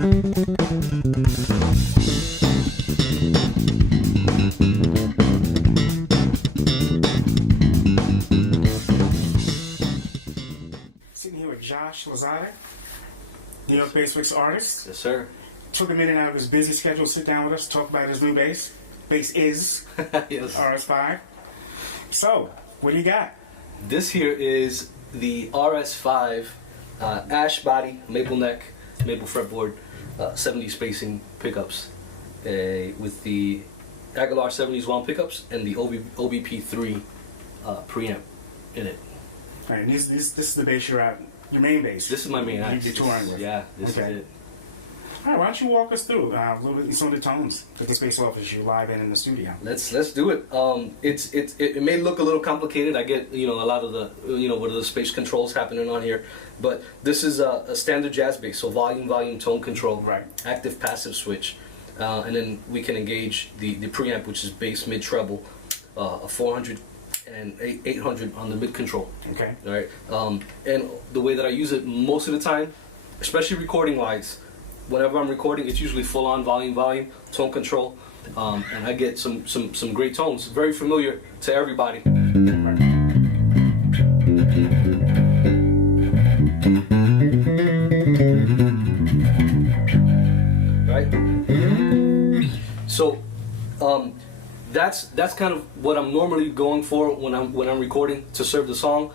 Sitting here with Josh Lozada, New York bass artist. Yes, sir. Took a minute out of his busy schedule to sit down with us, talk about his new bass. Bass is Yes. RS5. So, what do you got? This here is the RS5 ash body, maple neck, maple fretboard, 70 spacing pickups with the Aguilar 70s wound pickups and the OBP3 preamp in it. All right, this is the bass you're at, your main bass. This is my main axe. You're touring with. Yeah, this is it. All right, why don't you walk us through a little bit some of the tones that this bass offers you live and in the studio? Let's do it. It may look a little complicated. I get a lot of the what are the space controls happening on here, but this is a standard jazz bass. So volume tone control, right? Active passive switch, and then we can engage the preamp, which is bass mid treble, a 400 and 800 on the mid control. Okay. All right. And the way that I use it most of the time, especially recording wise. Whenever I'm recording, it's usually full on volume, tone control, and I get some great tones. Very familiar to everybody. Right? So that's kind of what I'm normally going for when I'm recording to serve the song.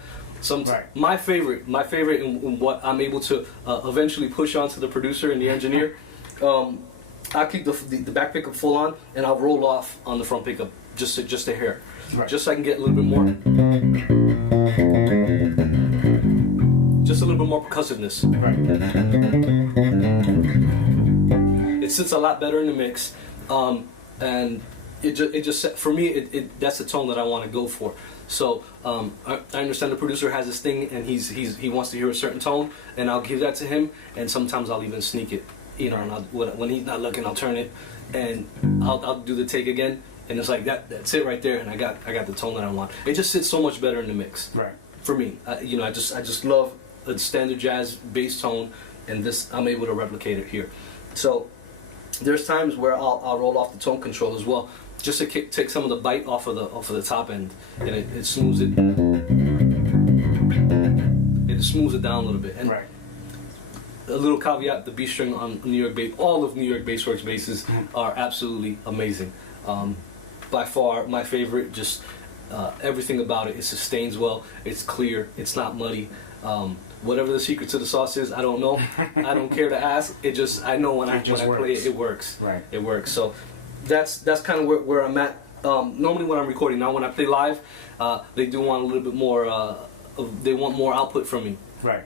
My favorite, and what I'm able to eventually push onto the producer and the engineer. I keep the back pickup full on, and I'll roll off on the front pickup just a hair, just so I can get a little bit more, just a little bit more percussiveness. It sits a lot better in the mix, and it just for me that's the tone that I want to go for. So I understand the producer has this thing, and he wants to hear a certain tone, and I'll give that to him. And sometimes I'll even sneak it, and when he's not looking, I'll turn it, and I'll do the take again, and it's like that's it right there, and I got the tone that I want. It just sits so much better in the mix, for me. I just love a standard jazz bass tone, and this I'm able to replicate it here. So there's times where I'll roll off the tone control as well, just to take some of the bite off of the top end, and it smooths it. It smooths it down a little bit. And a little caveat: the B string on New York bass, all of New York Bassworks basses are absolutely amazing. By far my favorite. Just everything about it. It sustains well. It's clear. It's not muddy. Whatever the secret to the sauce is, I don't know. I don't care to ask. I know when I play it, it works. It works. So that's kind of where I'm at. Normally when I'm recording, now when I play live, they do want a little bit more. They want more output from me.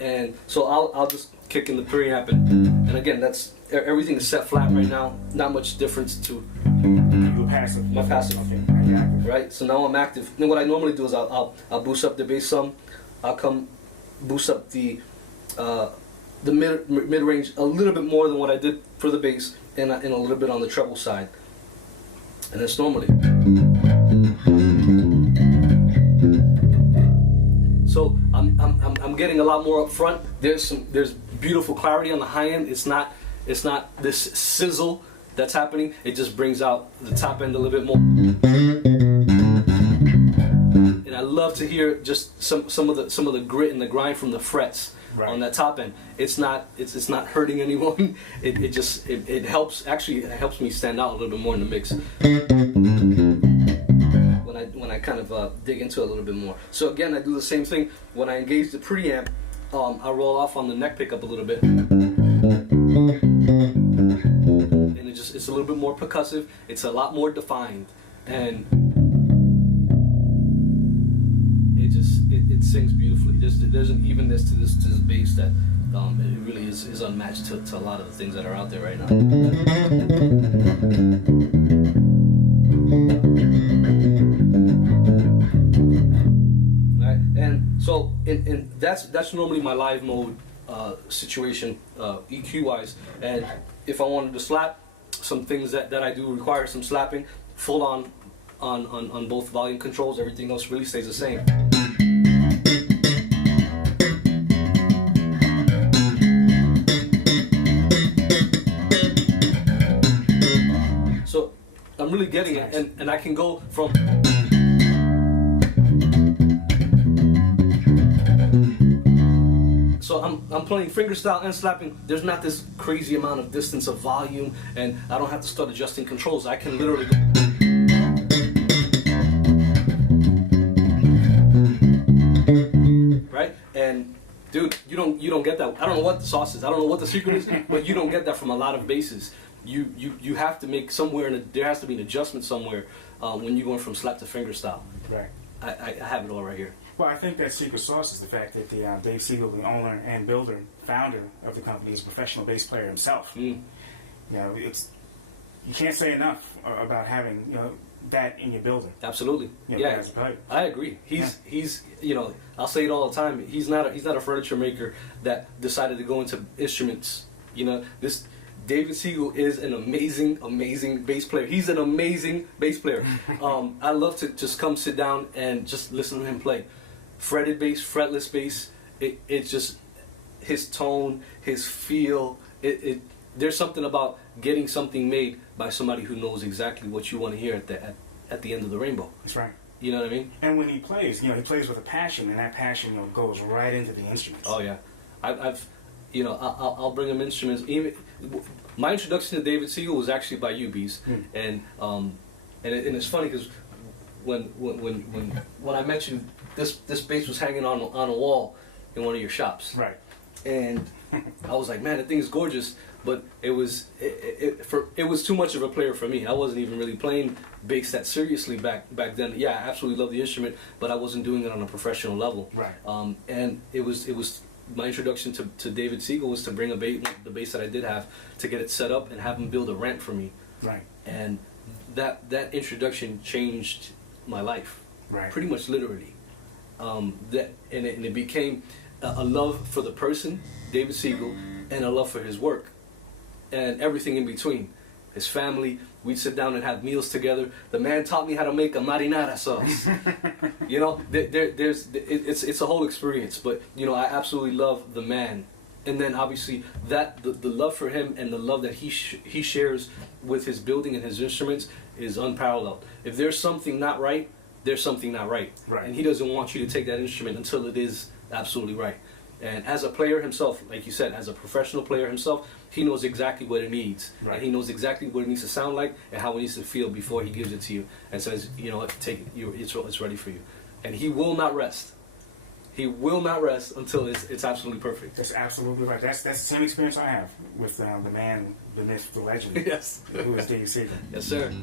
And so I'll just kick in the preamp, and again, that's everything is set flat right now. Not much difference to my passive. Right. So now I'm active. Then what I normally do is I'll boost up the bass some. I'll come boost up the mid range a little bit more than what I did for the bass, and a little bit on the treble side. And that's normally. So I'm getting a lot more up front. There's beautiful clarity on the high end. It's not this sizzle that's happening. It just brings out the top end a little bit more. And I love to hear just some of the grit and the grind from the frets on that top end. It's not hurting anyone. It helps. Actually, it helps me stand out a little bit more in the mix when I kind of dig into it a little bit more. So again, I do the same thing when I engage the preamp. I roll off on the neck pickup a little bit, and it's a little bit more percussive. It's a lot more defined, and it sings beautifully. There's an evenness to this bass that it really is unmatched to a lot of the things that are out there right now. Right, and so that's normally my live mode situation, EQ wise. And if I wanted to slap, some things that I do require some slapping, full on both volume controls. Everything else really stays the same. I'm really getting it, and I can go from. So I'm playing fingerstyle and slapping. There's not this crazy amount of distance of volume, and I don't have to start adjusting controls. I can literally go. Right? And dude, you don't get that. I don't know what the sauce is. I don't know what the secret is, but you don't get that from a lot of basses. You have to make somewhere, there has to be an adjustment somewhere when you're going from slap to fingerstyle. Right. I have it all right here. Well, I think that secret sauce is the fact that Dave Siegel, the owner and builder, founder of the company, is a professional bass player himself. You know, you can't say enough about having that in your building. Absolutely. Yeah, I agree. He's I'll say it all the time. He's not a furniture maker that decided to go into instruments. This David Siegel is an amazing bass player. He's an amazing bass player. I love to just come sit down and just listen to him play. Fretted bass, fretless bass. It's just his tone, his feel. There's something about getting something made by somebody who knows exactly what you want to hear at the end of the rainbow. That's right. You know what I mean? And when he plays, he plays with a passion, and that passion goes right into the instruments. Oh yeah, I'll bring him instruments. Even my introduction to David Siegel was actually by you, Bees, and it's funny because when I mentioned this bass was hanging on a wall in one of your shops, right? And I was like, man, the thing is gorgeous, but it was too much of a player for me. I wasn't even really playing bass that seriously back then. Yeah, I absolutely love the instrument, but I wasn't doing it on a professional level. Right. And it was my introduction to David Siegel was to bring the bass that I did have, to get it set up and have him build a ramp for me. Right. And that introduction changed my life. Right. Pretty much literally. It became a love for the person, David Siegel, and a love for his work, and everything in between. His family, we'd sit down and have meals together. The man taught me how to make a marinara sauce. It's a whole experience. But I absolutely love the man, and then obviously the love for him and the love that he shares with his building and his instruments is unparalleled. If there's something not right, there's something not right. Right. And he doesn't want you to take that instrument until it is absolutely right. And as a player himself, like you said, as a professional player himself, he knows exactly what it needs. Right. And he knows exactly what it needs to sound like and how it needs to feel before he gives it to you and says, take it, it's ready for you. And he will not rest. He will not rest until it's absolutely perfect. That's absolutely right. That's the same experience I have with the man, the myth, the legend. Yes. Who is Dave Siegel. Yes, sir.